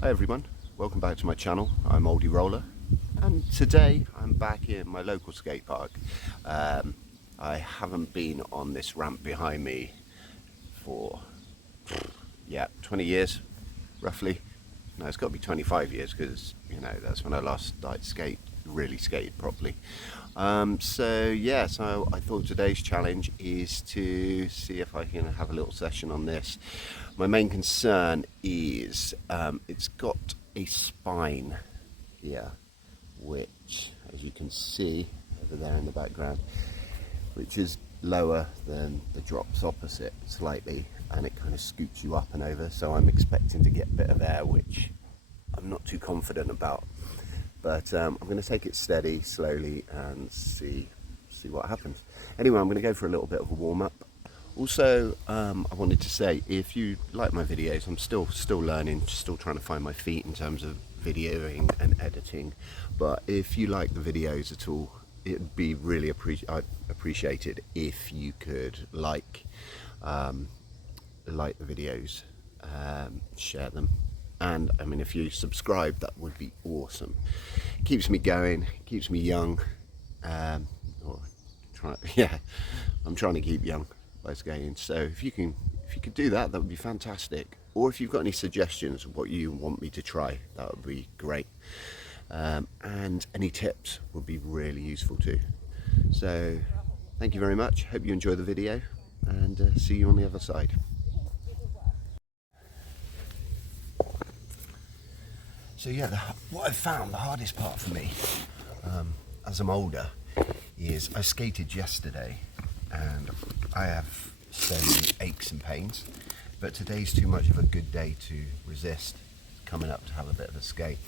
Hi everyone, welcome back to my channel. I'm Oldie Roller, and today I'm back in my local skate park. I haven't been on this ramp behind me for 20 years roughly. No, it's got to be 25 years because that's when I last started really skated properly. So I thought today's challenge is to see if I can have a little session on this. My main concern is it's got a spine here, which, as you can see over there in the background, which is lower than the drops opposite slightly, and it kind of scoots you up and over. So I'm expecting to get a bit of air, which I'm not too confident about. But I'm going to take it steady, slowly, and see what happens. Anyway, I'm going to go for a little bit of a warm-up. Also, I wanted to say, if you like my videos, I'm still learning, still trying to find my feet in terms of videoing and editing. But if you like the videos at all, it'd be really appreciated if you could like the videos, share them. And I mean, if you subscribe, that would be awesome. Keeps me going, keeps me young. I'm trying to keep young by skating. So if you could do that, that would be fantastic. Or if you've got any suggestions of what you want me to try, that would be great. And any tips would be really useful too. So thank you very much. Hope you enjoy the video, and see you on the other side. So what I've found, the hardest part for me, as I'm older, is I skated yesterday and I have so many aches and pains, but today's too much of a good day to resist coming up to have a bit of a skate.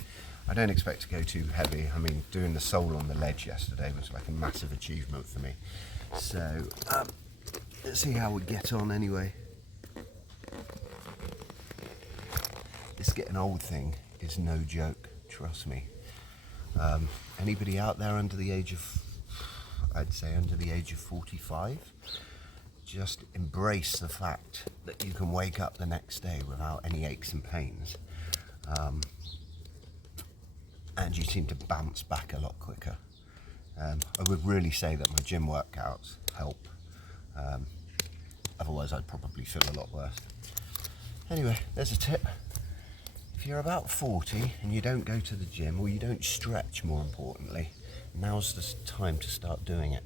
I don't expect to go too heavy. I mean, doing the sole on the ledge yesterday was like a massive achievement for me. So let's see how we get on anyway. This getting old thing is no joke, trust me. Anybody out there under the age of, I'd say under the age of 45, just embrace the fact that you can wake up the next day without any aches and pains. And you seem to bounce back a lot quicker. I would really say that my gym workouts help. Otherwise I'd probably feel a lot worse. Anyway, there's a tip. If you're about 40 and you don't go to the gym, or you don't stretch, more importantly, now's the time to start doing it.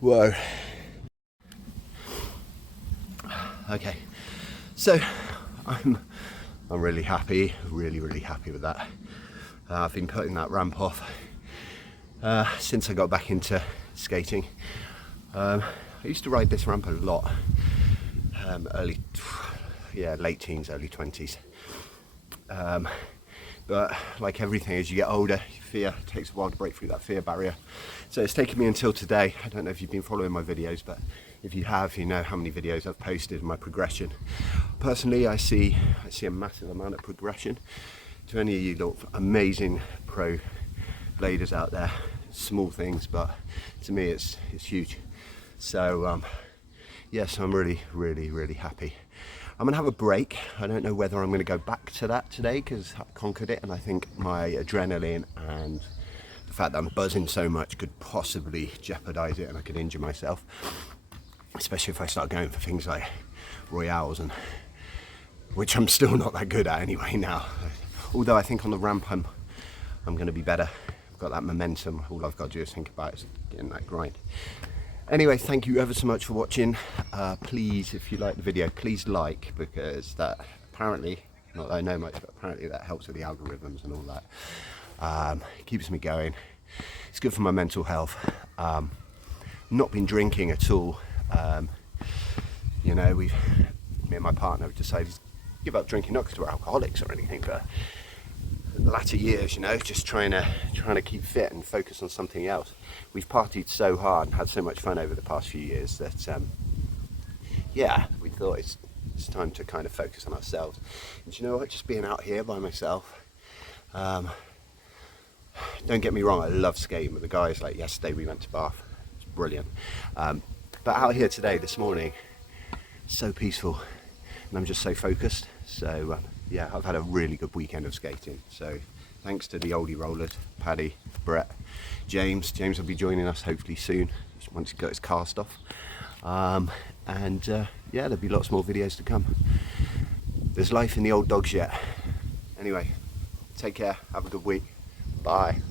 Whoa. Okay, so I'm really happy, really happy with that. I've been putting that ramp off since I got back into skating. I used to ride this ramp a lot, late teens, early 20s. But like everything, as you get older, fear takes a while to break through that fear barrier. So it's taken me until today. I don't know if you've been following my videos, but if you have, you know how many videos I've posted and my progression. Personally, I see a massive amount of progression. To any of you little amazing pro bladers out there, small things, but to me it's huge. So yes, I'm really happy. I'm gonna have a break. I don't know whether I'm gonna go back to that today because I conquered it, and I think my adrenaline and the fact that I'm buzzing so much could possibly jeopardize it and I could injure myself, especially if I start going for things like royales, and which I'm still not that good at anyway now. Although I think on the ramp I'm gonna be better. I've got that momentum. All I've got to do is think about is getting that grind. Anyway, thank you ever so much for watching. Please, if you like the video, please like, because that apparently, not that I know much, but apparently that helps with the algorithms and all that. Keeps me going. It's good for my mental health. Not been drinking at all. You know, me and my partner have decided to give up drinking, not because we're alcoholics or anything, but the latter years, you know, just trying to keep fit and focus on something else. We've partied so hard and had so much fun over the past few years that yeah, we thought it's time to kind of focus on ourselves. And you know what, just being out here by myself, don't get me wrong, I love skating with the guys. Like yesterday we went to Bath, it's brilliant, but out here today, this morning, so peaceful, and I'm just so focused. So yeah, I've had a really good weekend of skating. So thanks to the oldie rollers, Paddy, Brett, James. James will be joining us hopefully soon, once he got his cast off. Yeah, there'll be lots more videos to come. There's life in the old dogs yet. Anyway, take care, have a good week. Bye.